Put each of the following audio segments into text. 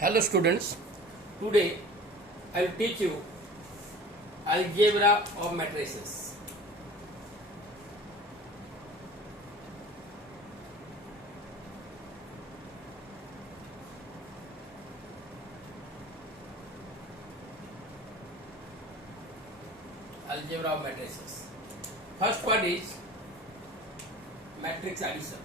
Hello students, today I will teach you algebra of matrices. Algebra of matrices. First one is matrix addition.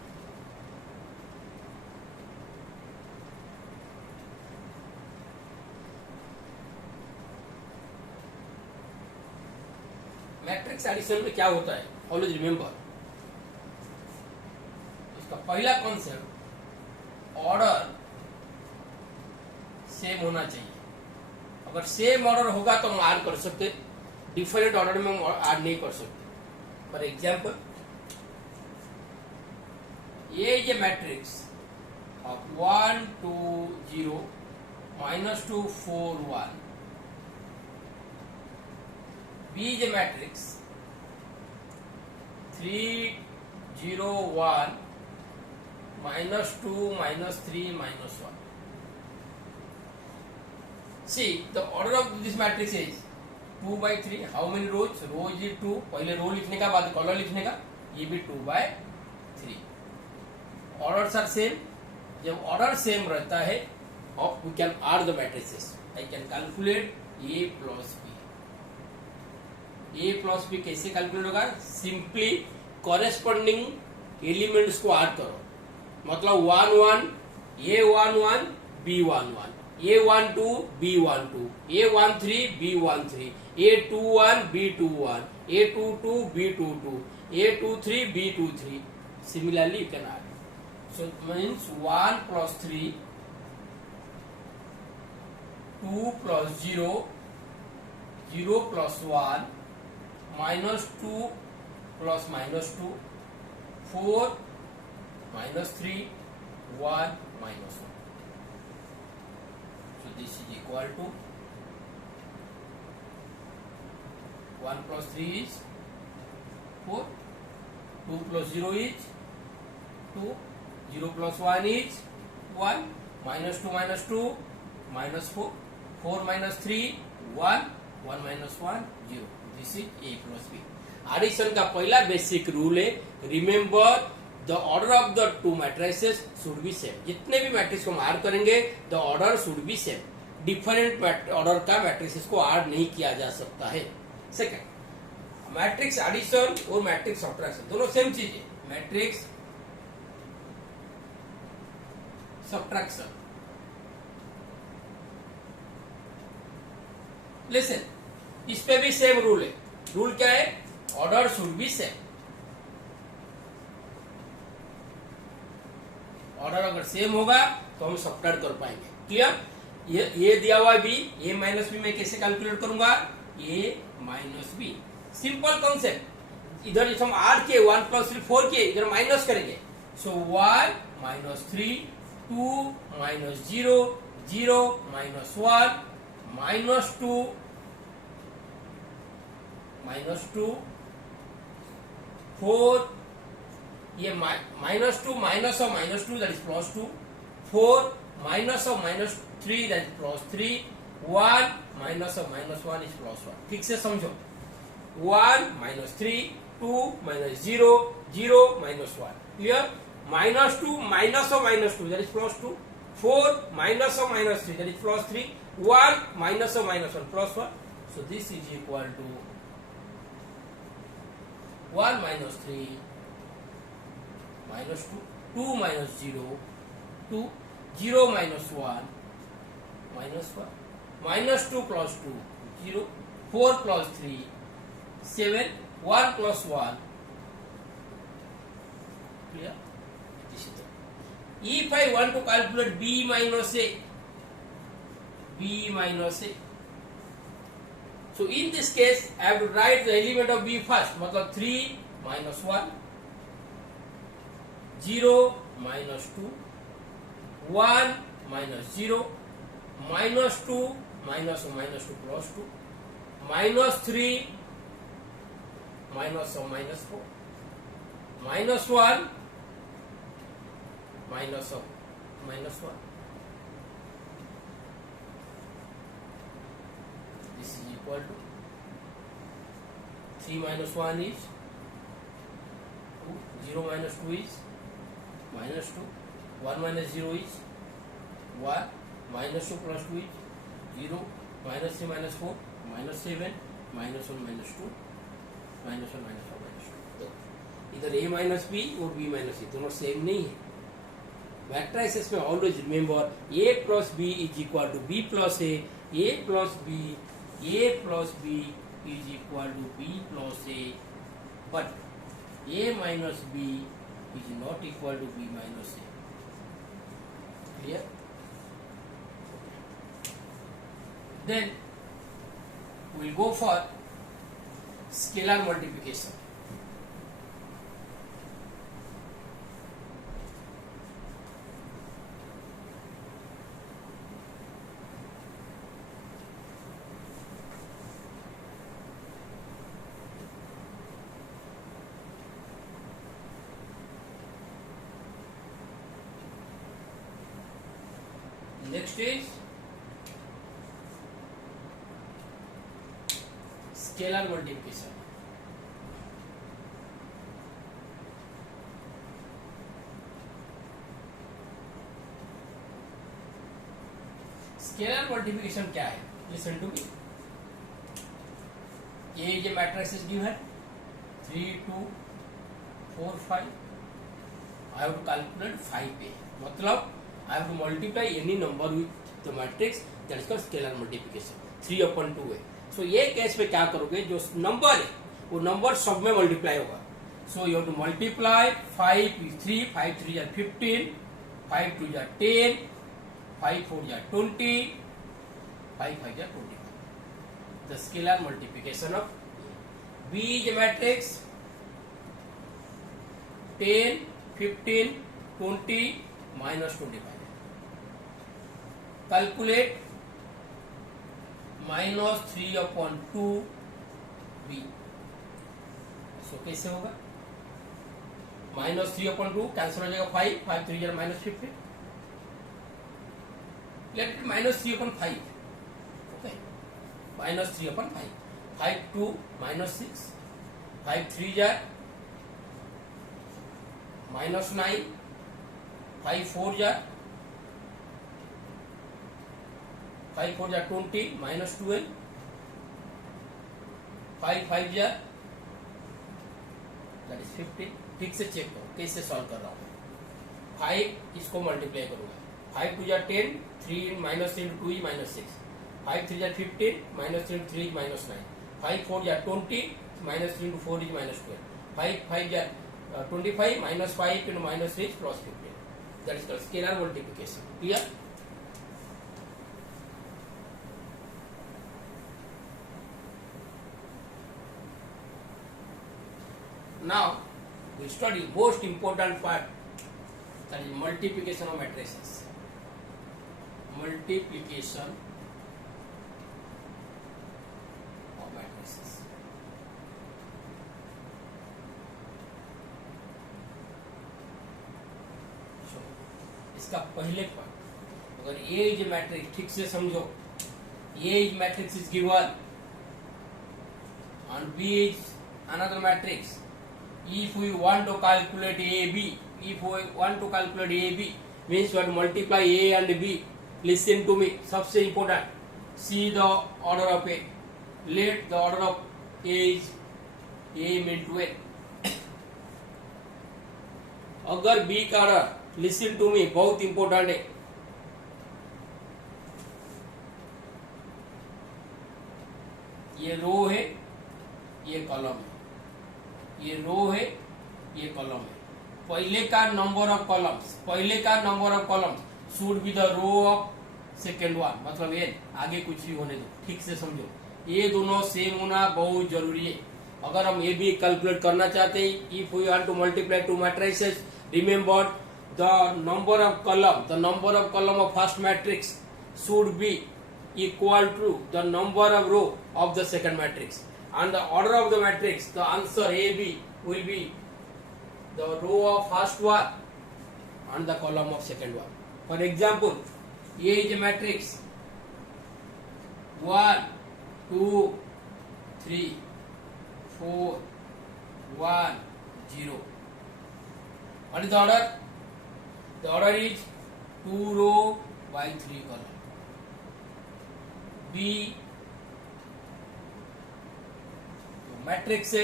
Matrix addition में क्या होता है, always remember, इसका पहला concept order same होना चाहिए. अगर सेम ऑर्डर होगा तो हम ऐड कर सकते, डिफरेंट ऑर्डर में हम ऐड नहीं कर सकते. फॉर एग्जाम्पल, ये is a matrix of 1 2 0 -2 4 1. B is a matrix 3 0 1 -2 -3 -1. See, the order of this matrix is 2 by 3. How many rows? Rows is 2. पहले रो लिखने का, बाद कॉलम लिखने का. ये भी 2 by 3. Orders are same. जब ऑर्डर सेम रहता है, we can add the matrices. I can calculate A plus B. A plus B कैसे कैलकुलेट होगा? सिंपली कॉरेस्पॉन्डिंग एलिमेंट्स को ऐड करो. मतलब 1 1 A 1 1 B 1 1 A 1 2 B 1 2 A 1 3 B 1 3 A 2 1 B 2 1 A 2 2 B 2 2 A 2 3 B 2 3. Similarly you can add. So it means 1 plus 3 2 plus 0 0 plus 1 -2 plus -2 4 -3 1 -1. So this is equal to 1 plus 3 is 4, 2 plus 0 is 2, 0 plus 1 is 1, -2 -2 -4, 4 -3 1, 1 -1 0. This is A plus B. Addition का पहला basic rule है, remember the order of the two matrices should be same. जितने भी matrix को हम add करेंगे, the order should be same. Different order का matrices को ऐड नहीं किया जा सकता है. सेकंड, मैट्रिक्स एडिशन और मैट्रिक्स सब्ट्रैक्शन दोनों सेम चीज है. मैट्रिक्स सब्ट्रैक्शन, लिसन, इस पे भी सेम रूल है. रूल क्या है? Order should be same. Order अगर सेम होगा तो हम सब्ट्रैक्ट कर पाएंगे. क्लियर? ये दिया हुआ बी, ए माइनस बी मैं कैसे कैलकुलेट करूंगा? ए माइनस बी. Simple concept. इधर जैसे हम ऐड किए 1 plus 3 4 किए, इधर माइनस करेंगे. सो 1 -3 2 -0 0 -1 -2 -2 4, ये -2 minus of -2 that is +2, 4 minus of -3 that is +3, 1 minus of -1 is +1. ठीक से समझो. 1 -3 2 -0 0 -1. Clear? -2 minus of -2 that is +2, 4 minus of -3 that is +3, 1 minus of -1 +1. So this is equal to 1 -3 -2 2 -0 2 0 -1 -1 -2 plus 2 0 4 plus 3 7 1 plus 1. Clear? This is it. If I want to calculate b minus a, so in this case I have to write the element of b first. मतलब 3 -1 0 -2 1 -0 -2 -2 plus 2 -3 -4 -1 -1 equal to 3 minus 1 is 2, 0 minus 2 is minus 2, 1 minus 0 is 1, minus 2 plus 2 is 0, minus 3 minus 4 minus 7, minus 1 minus 2, minus 1 minus 4 minus 2. तो इधर a minus b और b minus c दोनों same नहीं है. Matrices में always remember a plus b is equal to b plus a plus b, a plus b is equal to b plus a, but a minus b is not equal to b minus a. Clear? Then we will go for scalar multiplication. Next is scalar multiplication. Scalar multiplication क्या है? Listen to me. A is a matrix is given 3, 2, 4, 5. I have to calculate 5a. मतलब I have to multiply any number with the matrix, that is called scalar multiplication. 3 upon 2 है. So ये case में क्या करोगे, जो number है वो number सब में मल्टीप्लाई होगा. So you have to multiply 5 is 3, 5 3 is 15, 5 2 is 10, 5 4 is 20, 5 5 is 25. The scalar multiplication of B is a matrix 10, 15, 20, minus 25. Calculate minus 3 upon 2 b. So कैसे होगा? minus 3 upon 2 कैंसिल हो जाएगा 5, 5 3 is minus 15. Let it minus 3 upon 5. Okay. Minus 3 upon 5. 5 2 minus 6. 5 3 is minus 9. 5 4 is 5 4 is 20 minus 12. 5 5 is that is 15. ठीक से check करो कैसे solve कर रहा हूँ. 5 इसको मल्टीप्लाई करूंगा. 5 2 is 10, 3 minus 3 2 is minus 6. 5 3 is 15, minus 3 3 is minus 9. 5 4 is 20, minus 3 4 is minus 12. 5 5 is 25, minus 5 into minus 6 plus 15. That is called scalar multiplication. Clear? Now we study most important part, that is multiplication of matrices. Multiplication of matrices. So इसका पहले part, अगर A is a matrix, ठीक से समझो. A is matrix is given and B is another matrix. If we want to calculate AB, if we want to calculate AB, means you have to multiply A and B. Listen to me, सबसे important. See the order of A. Let the order of A is A into A. अगर B का order, listen to me, बहुत important है. ये रो है, ये column है. ये रो है, ये कॉलम है. पहले का number of columns should be the row of second one, मतलब ये आगे कुछ भी होने दो. ठीक से समझो, ये दोनों सेम होना बहुत जरूरी है. अगर हम ये भी कैलकुलेट करना चाहते हैं, if we want to multiply two matrices, remember the number of column of first matrix should be equal to the number of row of the second matrix. And the order of the matrix, the answer AB will be the row of first one and the column of second one. For example, A is a matrix 1, 2 3 4 1 0. What is the order? The order is 2 row by 3 column. B matrix से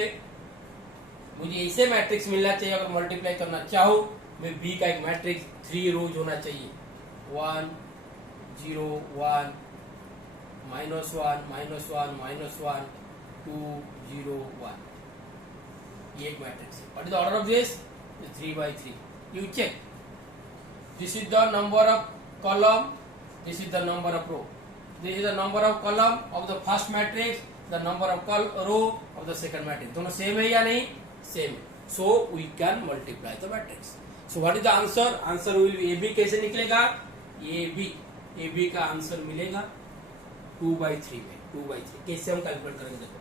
मुझे ऐसे matrix मिलना चाहिए। अगर multiply करना चाहूँ मैं B का एक मैट्रिक्स 3 रोज होना चाहिए। 1 0 1 -1 -1 -1 2 0 1. ये एक मैट्रिक्स है। What is the order of this? 3 by 3. You check. This is the number of column. This is the number of row. This is the number of column of the first matrix. The number of row of the second matrix. दोनों same है या नहीं? Same है. So we can multiply the matrix. So what is the answer? Answer will be AB. कैसे निकलेगा? AB का answer मिलेगा 2 by 3 में. 2 by 3 कैसे हम कैलकुलेट करेंगे? देखो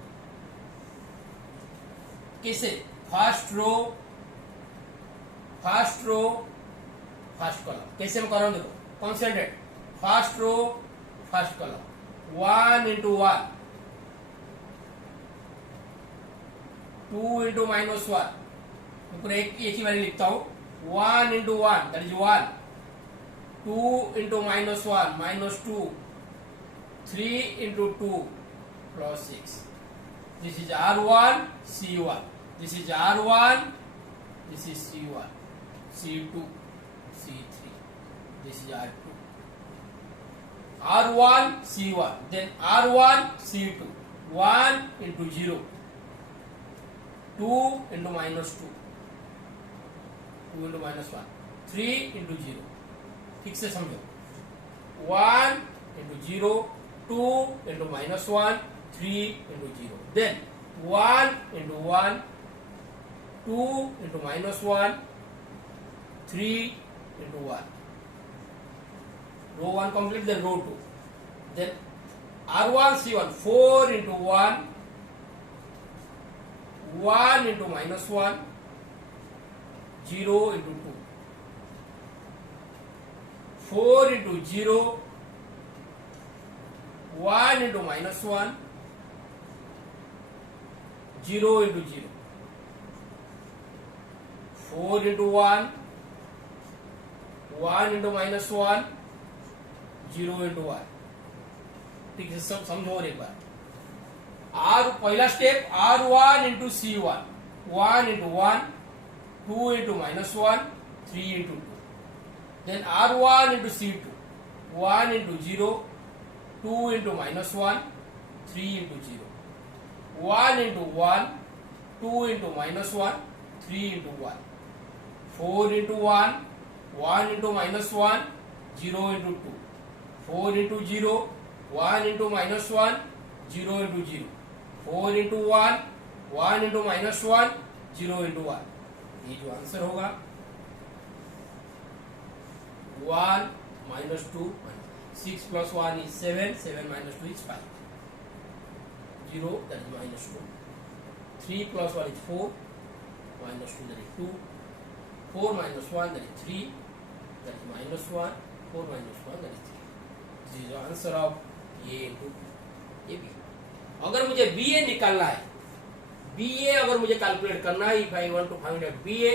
कैसे? फर्स्ट रो फर्स्ट कॉलम कैसे हम करेंगे? देखो concentrate. First row first column 1 into 1 2 into -1. ऊपर एक ही वैल्यू लिखता हूं. 1 into 1 that is 1. 2 into -1 -2. 3 into 2 plus 6. This is R1 C1. This is R1. This is C1. C2 C3. This is R2. R1 C1. Then R1 C2. 1 into 0. 2 into -2. 2 into -1. 3 into 0. ठीक से समझो. 1 into 0. 2 into -1. 3 into 0. Then 1 into 1. 2 into -1. 3 into 1. Row 1 complete, then row 2. Then R1 C1. 4 into 1. 1 into -1. 0 into 2. 4 into 0. 1 into -1. 0 into 0. 4 into 1. 1 into -1. 0 into 1. ठीक है, सब समझो और एक बार. पहला step R1 into C1. 1 into 1. 2 into -1. 3 into 2. Then R1 into C2. 1 into 0. 2 into -1. 3 into 0. 1 into 1. 2 into -1. 3 into 1. 4 into 1. 1 into -1. 0 into 2. 4 into 0. 1 into -1. 0 into 0. 4 into 1. 1 into -1. 0 into 1. ये जो answer होगा 1 -2 6 plus 1 is 7. 7 minus 2 is 5. 0 that is -2. 3 plus 1 is 4. -2 that is 2. 4 minus 1 that is 3. That is -1. 4 minus 1 that is 3. This is the answer of A into AB. अगर मुझे BA निकालना है, BA अगर मुझे calculate करना है, if I want to find out BA,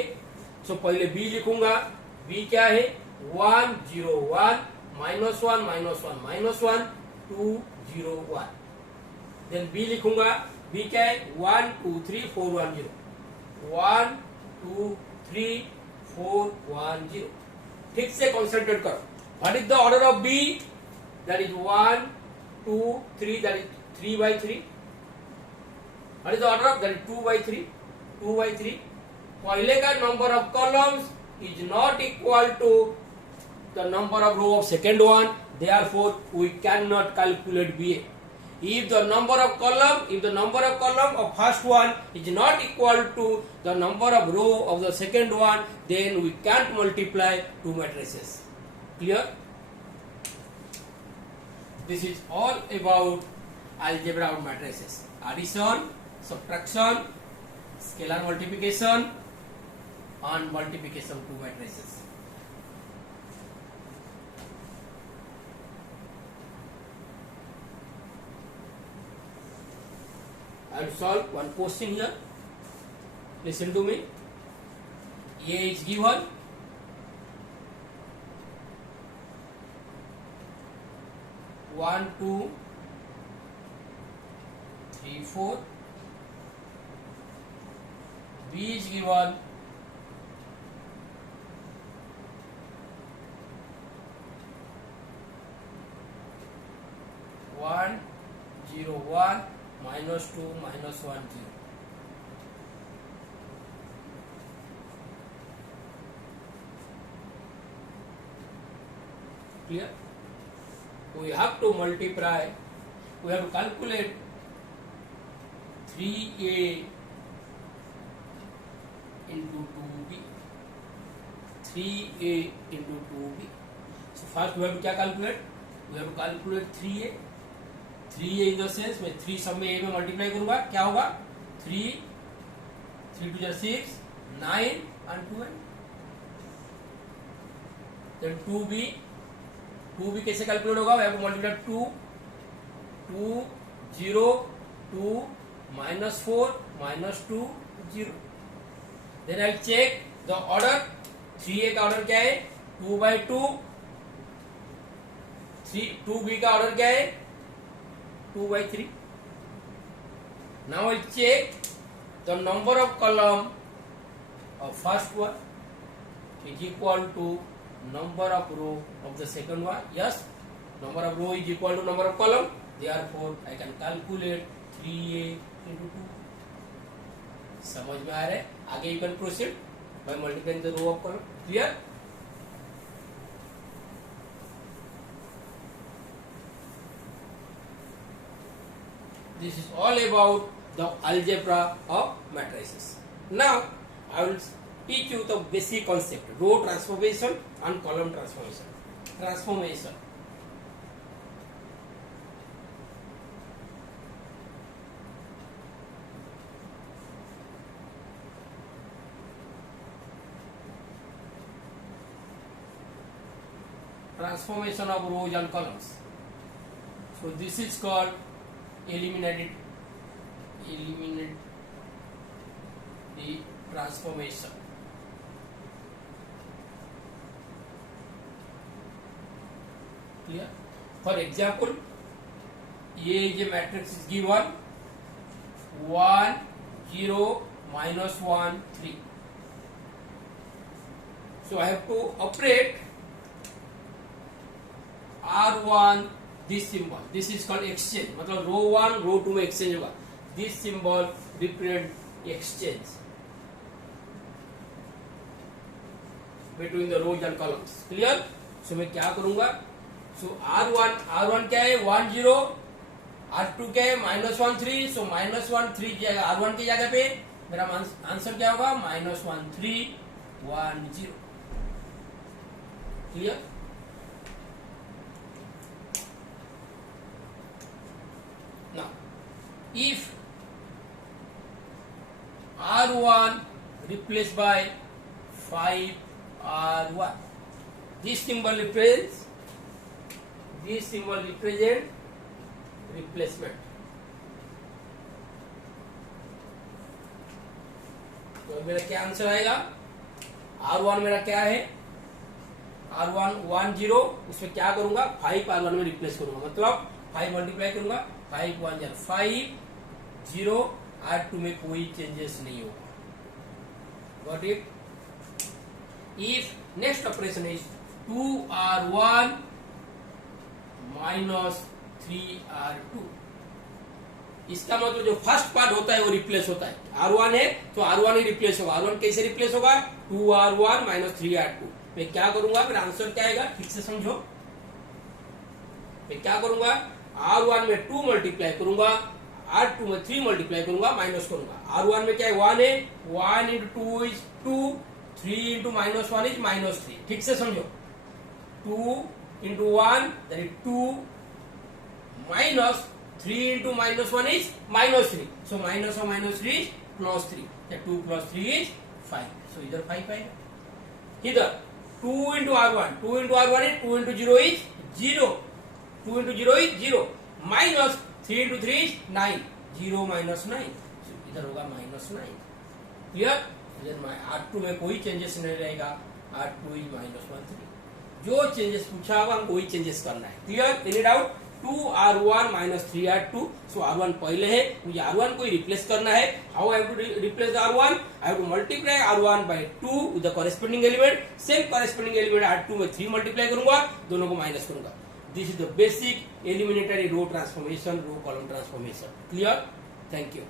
so पहले B लिखूंगा. B क्या है? 1 0 1 -1 -1 -1 2 0 1. Then B लिखूंगा. B क्या है? 1 2 3 4 1 0. 1 2 3 4 1 0. ठीक से कॉन्सेंट्रेट करो. What is the order of B? That is 1 2 3. That is 3 by 3. What is the order of? That is 2 by 3. 2 by 3. पहले का number of columns is not equal to the number of row of second one. Therefore, we cannot calculate BA. If the number of column of first one is not equal to the number of row of the second one, then we can't multiply two matrices. Clear? This is all about algebra of matrices. Addition, subtraction, scalar multiplication, and multiplication of two matrices. I will solve one question here. Listen to me. A is given. One, two, three, four. B is given. One, 0, 1, minus 2, minus 1, 0. Clear? We have to multiply, we have to calculate 3a into 2b. 3a into 2b. So first we have to क्या calculate? We have to calculate 3a. 3a in the sense मैं 3 सब में a में multiply करूंगा, क्या होगा? 3 2 जा 6, 9 and 12. Then 2b कैसे कैलकुलेट होगा? We have to multiply 2 0 2 minus 4 minus 2 0. Then I'll check the order. 3a का ऑर्डर क्या है? 2/2. 2b का ऑर्डर क्या है? 2/3. Now I'll check the number of column of first one is equal to number of row of the second one. Yes, number of row is equal to number of column. Therefore, I can calculate 3a into 2. समझ में आ रहा है? आगे you can proceed by multiplying the row of column. Clear? This is all about the algebra of matrices. Now, I will teach you the basic concept: row transformation and column transformation. Transformation. Transformation of rows and columns. So this is called eliminate the transformation. Clear? For example, A is a matrix is given 1 0 minus 1 3. So I have to operate R1 this symbol. This is called exchange. मतलब रो 1 रो 2 में exchange होगा. This symbol represent exchange between the rows and columns. Clear? So मैं क्या करूँगा? So R1 क्या है? 1 0. R2 क्या है? minus 1 3. So minus 1 3 R1 की जगह पे मेरा आंसर क्या होगा? minus 1 3 1 0. Clear? Now, if R1 replaced by 5 R1, this symbol represents replacement. तो मेरा क्या आंसर आएगा? R1 मेरा क्या है? R1 1 0. उसमें क्या करूंगा? 5 R1 में रिप्लेस करूंगा. मतलब 5 मल्टीप्लाई करूंगा. 5 1 5 0. R2 में कोई चेंजेस नहीं होगा. Got it? If next operation is 2 R1 minus 3 R2, इसका मतलब जो फर्स्ट पार्ट होता है वो रिप्लेस होता है. R1 है तो R1 ही रिप्लेस होगा. R1 कैसे रिप्लेस होगा? 2 R1 minus 3 R2. मैं क्या करूंगा? मेरा आंसर क्या आएगा? ठीक से समझो. मैं क्या करूंगा? R1 में 2 मल्टीप्लाई करूंगा, R2 में 3 मल्टीप्लाई करूंगा, माइनस करूंगा. R1 में क्या है? 1 है. 1 into 2 is 2. 3 into minus 1 is minus 3. ठीक से समझो. 2 into 1 that is 2 minus 3 into minus 1 is minus 3. So minus of minus 3 is plus 3. That 2 plus 3 is 5. So इधर 5 आएगा. इधर 2 into R1. 2 into R1 is 2 into 0 is 0. 2 into 0 is 0. Minus 3 into 3 is 9. 0 minus 9, इधर होगा -9। Clear? R2 में कोई changes नहीं रहेगा, R2 is -13। जो चेंजेस पूछा होगा हमको वही चेंजेस करना है। Clear? Any doubt? 2R1 - 3R2, सो R1 पहले है, मुझे R1 को ही रिप्लेस करना है। How I have to replace R1? I have to multiply R1 by 2 with the corresponding element, same corresponding element R2 में 3 मल्टीप्लाई करूंगा, दोनों को माइनस करूंगा। This is the basic eliminatory row transformation, row column transformation. Clear? Thank you.